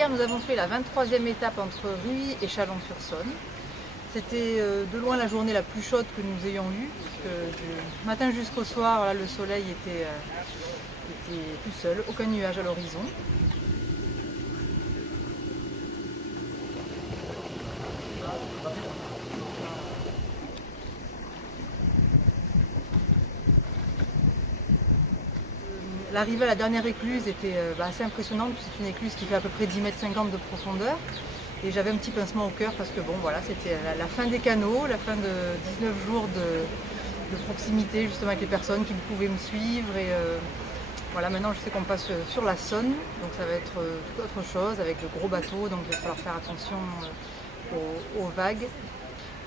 hier, nous avons fait la 23e étape entre Ruy et Chalon-sur-Saône. C'était de loin la journée la plus chaude que nous ayons eue, puisque du matin jusqu'au soir, voilà, le soleil était tout seul, aucun nuage à l'horizon. L'arrivée à la dernière écluse était assez impressionnante, c'est une écluse qui fait à peu près 10,50 m de profondeur. Et j'avais un petit pincement au cœur parce que bon voilà, c'était la fin des canaux, la fin de 19 jours de proximité justement avec les personnes qui pouvaient me suivre. Et voilà, maintenant je sais qu'on passe sur la Saône, donc ça va être tout autre chose avec de gros bateaux, donc il va falloir faire attention aux vagues.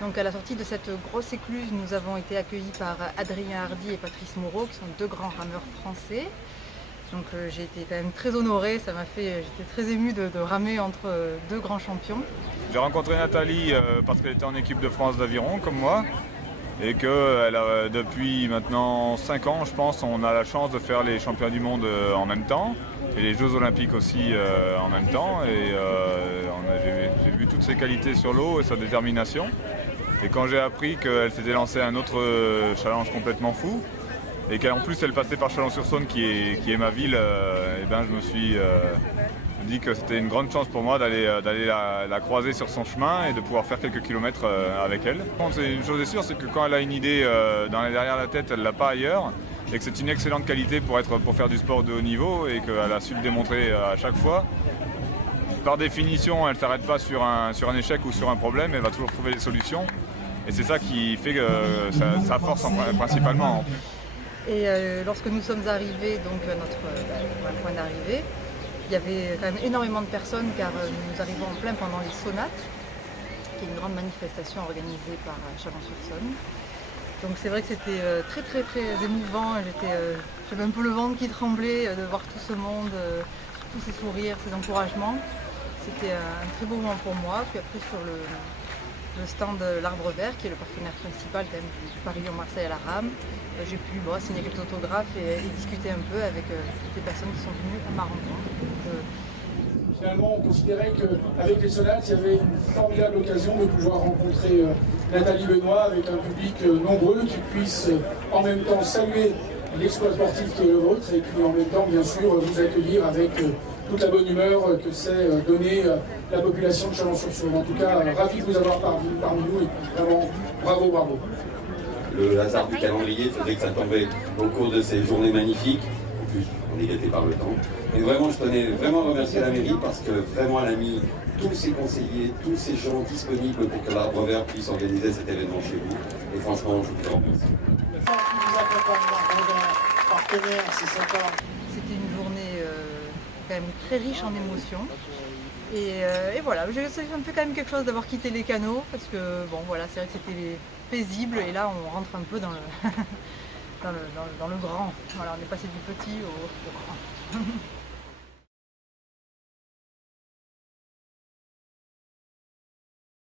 Donc à la sortie de cette grosse écluse, nous avons été accueillis par Adrien Hardy et Patrice Moreau, qui sont deux grands rameurs français. Donc j'ai été quand même très honorée, j'étais très émue de ramer entre deux grands champions. J'ai rencontré Nathalie parce qu'elle était en équipe de France d'aviron comme moi et que depuis maintenant 5 ans, je pense, on a la chance de faire les championnats du monde en même temps et les Jeux Olympiques aussi en même temps. Et j'ai vu toutes ses qualités sur l'eau et sa détermination. Et quand j'ai appris qu'elle s'était lancée à un autre challenge complètement fou, et qu'en plus elle passait par Chalon-sur-Saône qui est ma ville, et ben je me suis dit que c'était une grande chance pour moi d'aller la croiser sur son chemin et de pouvoir faire quelques kilomètres avec elle. Une chose est sûre, c'est que quand elle a une idée derrière la tête, elle ne l'a pas ailleurs, et que c'est une excellente qualité pour faire du sport de haut niveau et qu'elle a su le démontrer à chaque fois. Par définition, elle ne s'arrête pas sur un échec ou sur un problème, elle va toujours trouver des solutions. Et c'est ça qui fait sa force principalement. Et lorsque nous sommes arrivés donc, à notre point d'arrivée, il y avait quand même énormément de personnes car nous arrivons en plein pendant les sonates, qui est une grande manifestation organisée par Chalon-sur-Saône. Donc c'est vrai que c'était très émouvant, j'avais un peu le ventre qui tremblait de voir tout ce monde, tous ces sourires, ces encouragements. C'était un très beau moment pour moi. Puis après sur le stand de l'Arbre Vert, qui est le partenaire principal quand même, du pavillon Marseille à la Rame, j'ai pu signer quelques autographes et discuter un peu avec toutes les personnes qui sont venues à ma rencontre. Finalement, on considérait qu'avec les sonates, il y avait une formidable occasion de pouvoir rencontrer Nathalie Benoît avec un public nombreux qui puisse en même temps saluer l'exploit sportif qui est le vôtre et puis en même temps, bien sûr, vous accueillir avec toute la bonne humeur que c'est donner la population de Chalon-sur-Saône. En tout cas, ravi de vous avoir parmi nous et vraiment bravo. Le hasard du calendrier faisait que ça tombait au cours de ces journées magnifiques. En plus, on est gâté par le temps. Et vraiment, je tenais vraiment à remercier la mairie parce que vraiment, elle a mis tous ses conseillers, tous ces gens disponibles pour que l'Arbre Vert puisse organiser cet événement chez vous. Et franchement, je vous en remercie. C'était une journée quand même très riche en émotions. Et voilà, ça me fait quand même quelque chose d'avoir quitté les canaux parce que bon voilà, c'est vrai que c'était paisible et là on rentre un peu dans le grand. Voilà, on est passé du petit au grand.